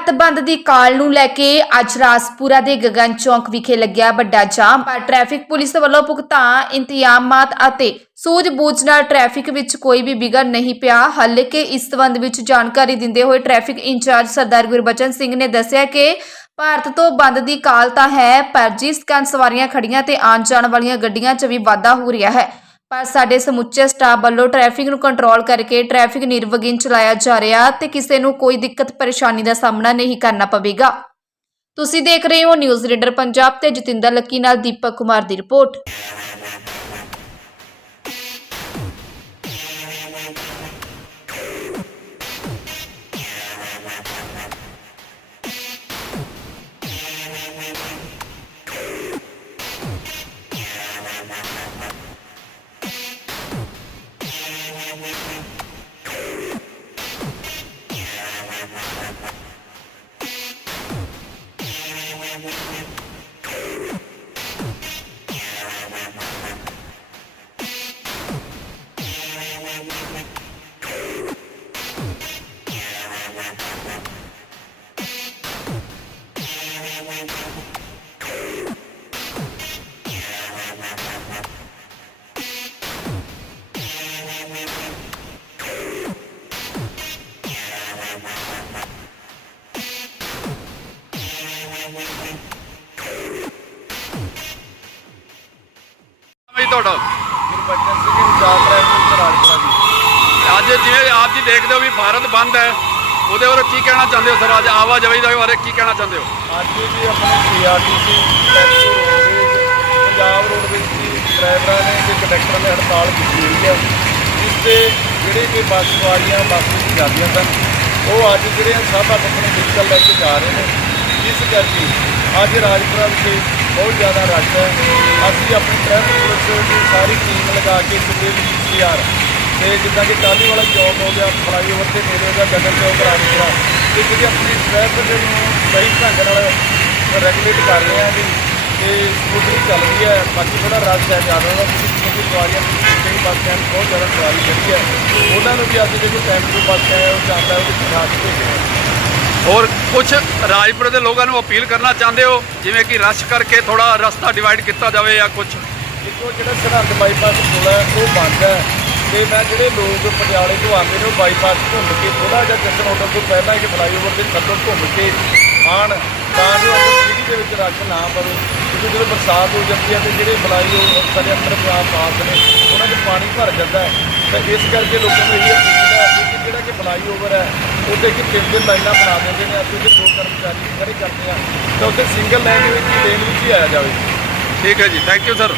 ਭਾਰਤ ਬੰਦ ਦੀ ਕਾਲ ਨੂੰ ਲੈ ਕੇ ਅੱਜ ਰਾਸਪੁਰਾ ਦੇ ਗਗਨ ਚੌਂਕ ਵਿਖੇ ਲੱਗਿਆ ਵੱਡਾ ਜਾਮ। ਪਰ ਟ੍ਰੈਫਿਕ ਪੁਲਿਸ ਵੱਲੋਂ ਪੁਖਤਾ ਇੰਤਜ਼ਾਮਾਤ ਅਤੇ ਸੂਝ-ਬੂਝ ਨਾਲ ਟ੍ਰੈਫਿਕ ਵਿੱਚ ਕੋਈ ਵੀ ਵਿਗੜ ਨਹੀਂ ਪਿਆ। ਹਾਲਾਂਕਿ ਇਸ ਸੰਬੰਧ ਵਿੱਚ ਜਾਣਕਾਰੀ ਦਿੰਦੇ ਹੋਏ ਟ੍ਰੈਫਿਕ ਇੰਚਾਰਜ ਸਰਦਾਰ ਗੁਰਬਚਨ ਸਿੰਘ ਨੇ ਦੱਸਿਆ ਕਿ ਭਾਰਤ ਤੋਂ ਬੰਦ ਦੀ ਕਾਲ ਤਾਂ ਹੈ, ਪਰ ਜਿਸ ਕਾਰਨ ਸਵਾਰੀਆਂ ਖੜੀਆਂ ਤੇ ਆਉਣ ਜਾਣ ਵਾਲੀਆਂ ਗੱਡੀਆਂ 'ਚ ਵੀ ਵਾਧਾ ਹੋ ਰਿਹਾ ਹੈ। ਪਰ ਸਾਡੇ ਸਮੁੱਚੇ ਸਟਾਫ ਵੱਲੋਂ ਟ੍ਰੈਫਿਕ ਨੂੰ ਕੰਟਰੋਲ ਕਰਕੇ ਟ੍ਰੈਫਿਕ ਨਿਰਵਿਘਨ ਚਲਾਇਆ ਜਾ ਰਿਹਾ ਤੇ ਕਿਸੇ ਨੂੰ ਕੋਈ ਦਿੱਕਤ ਪਰੇਸ਼ਾਨੀ ਦਾ ਸਾਹਮਣਾ ਨਹੀਂ ਕਰਨਾ ਪਵੇਗਾ। ਤੁਸੀਂ ਦੇਖ ਰਹੇ ਹੋ ਨਿਊਜ਼ ਰੀਡਰ ਪੰਜਾਬ ਤੇ ਜਤਿੰਦਰ ਲੱਕੀ ਨਾਲ ਦੀਪਕ ਕੁਮਾਰ ਦੀ ਰਿਪੋਰਟ। ਤੁਹਾਡਾ? Gurbachan Singh incharge traffic Rajpura ji. ਅੱਜ ਜਿਵੇਂ ਆਪ ਜੀ ਦੇਖਦੇ ਹੋ ਵੀ ਭਾਰਤ ਬੰਦ ਹੈ ਉਹਦੇ ਬਾਰੇ ਕੀ ਕਹਿਣਾ ਚਾਹੁੰਦੇ ਹੋ ਸਰ? ਅੱਜ ਆਵਾਜਾਈ ਦੇ ਬਾਰੇ ਕੀ ਕਹਿਣਾ ਚਾਹੁੰਦੇ ਹੋ? ਅੱਜ ਵੀ ਆਪਣੇ ਪੀਆਰਟੀਸੀ ਪੰਜਾਬ ਰੋਡਵੇਜ਼ ਦੀ ਡਰਾਈਵਰਾਂ ਨੇ ਤੇ ਕੰਡਕਟਰਾਂ ਨੇ ਹੜਤਾਲ ਕੀਤੀ ਹੋਈ ਹੈ। ਜਿਸ ਤੇ ਜਿਹੜੇ ਕਿ ਬੱਸ ਸਵਾਰੀਆਂ ਬੱਸ ਵਿੱਚ ਜਾਂਦੀਆਂ ਸਨ ਉਹ ਅੱਜ ਜਿਹੜੇ ਸਭ ਆਪਣੇ ਵਹੀਕਲ ਲੈ ਕੇ ਜਾ ਰਹੇ ਨੇ। ਜਿਸ ਕਰਕੇ ਅੱਜ ਰਾਜਪੁਰਾ ਵਿਖੇ ਬਹੁਤ ਜ਼ਿਆਦਾ ਰਸ਼ ਹੈ। ਅਸੀਂ ਆਪਣੀ ਟ੍ਰੈਫਿਕ ਪੁਲਿਸ ਦੀ ਸਾਰੀ ਟੀਮ ਲਗਾ ਕੇ ਸਿੱਧੇ ਪੀਸੀਆਰ ਤੇ ਜਿੱਦਾਂ ਕਿ ਟਾਲੀ ਵਾਲਾ ਚੌਕ ਹੋ ਗਿਆ ਫਲਾਈਓਵਰ ਤੇ ਨੇੜੇ ਹੋ ਗਿਆ, ਗਗਨ ਚੌਕ ਰਾਜਪੁਰਾ ਤੇ ਜਿਹੜੀ ਆਪਣੀ ਟ੍ਰੈਫਿਕ ਨੂੰ ਸਹੀ ਢੰਗ ਨਾਲ ਰੈਗੂਲੇਟ ਕਰ ਰਹੇ ਹਾਂ ਜੀ, ਤੇ ਸਕੂਟਰੀ ਚੱਲ ਰਹੀ ਹੈ। ਬਾਕੀ ਥੋੜਾ ਰਸ਼ ਹੈ, ਜ਼ਿਆਦਾ ਦਾ ਤੁਸੀਂ ਕਿਉਂਕਿ ਸਵਾਰੀਆਂ ਕਈ ਬੱਸ ਸਟੈਂਡ ਬਹੁਤ ਜ਼ਿਆਦਾ ਸਵਾਰੀ ਖੜੀ ਹੈ। ਉਹਨਾਂ ਨੂੰ ਵੀ ਅੱਜ ਦੇਖੋ ਟਾਈਮ ਟੂ ਬੱਸ ਹੈ ਉਹ ਜਾਂਦਾ ਹੈ ਉਹ ਬਿਠਾ ਕੇ ਭੇਜਣਾ। ਹੈ ਹੋਰ ਕੁਝ ਰਾਜਪੁਰ ਦੇ ਲੋਕਾਂ ਨੂੰ ਅਪੀਲ ਕਰਨਾ ਚਾਹੁੰਦੇ ਹੋ? ਜਿਵੇਂ ਕਿ ਰਸ਼ ਕਰਕੇ ਥੋੜਾ ਰਸਤਾ ਡਿਵਾਈਡ ਕੀਤਾ ਜਾਵੇ ਜਾਂ ਕੁਝ ਦੇਖੋ, ਜਿਹੜਾ ਸਰਹੰਦ ਬਾਈਪਾਸ ਪੁਲ ਹੈ, ਉਹ ਬੰਦ ਹੈ। ਤੇ ਮੈਂ ਜਿਹੜੇ ਲੋਕ ਪਟਿਆਲੇ ਤੋਂ ਆਉਂਦੇ ਨੇ, ਉਹ ਬਾਈਪਾਸ ਘੁੰਮ ਕੇ ਥੋੜਾ ਜਿਹਾ ਜਸ਼ਨ ਆਟੋ ਤੋਂ ਪਹਿਲਾਂ ਇੱਕ ਫਲਾਈਓਵਰ ਦੇ ਥੱਲੋਂ ਘੁੰਮ ਕੇ ਆਣ ਤਾਂ ਜੋ ਸਿਟੀ ਦੇ ਵਿੱਚ ਰਸ਼ ਨਾ ਪਵੇ। ਕਿਉਂਕਿ ਜਦੋਂ ਬਰਸਾਤ ਹੋ ਜਾਂਦੀ ਹੈ ਤੇ ਜਿਹੜੇ ਫਲਾਈਓਵਰ ਸਾਡੇ ਅੰਦਰ ਪਿਆ ਪਾਸ ਨੇ, ਉਹਨਾਂ 'ਚ ਪਾਣੀ ਭਰ ਜਾਂਦਾ ਹੈ। ਤਾਂ ਇਸ ਕਰਕੇ ਲੋਕਾਂ ਨੂੰ ਇਹ ਜਿਹੜਾ ਕਿ ਫਲਾਈਓਵਰ ਹੈ, ਉਹਦੇ ਕਿ ਤਿੰਨ ਦਿਨ ਲਾਈਨਾਂ ਬਣਾ ਦਿੰਦੇ ਨੇ, ਅਸੀਂ ਉਹਦੇ ਕਰਮਚਾਰੀ ਖੜੇ ਕਰਦੇ ਆ ਤਾਂ ਉੱਥੇ ਸਿੰਗਲ ਲਾਈਨ ਵਿੱਚ ਲੇਨ ਵਿੱਚ ਹੀ ਆਇਆ ਜਾਵੇ। ਠੀਕ ਹੈ ਜੀ ਥੈਂਕ ਯੂ ਸਰ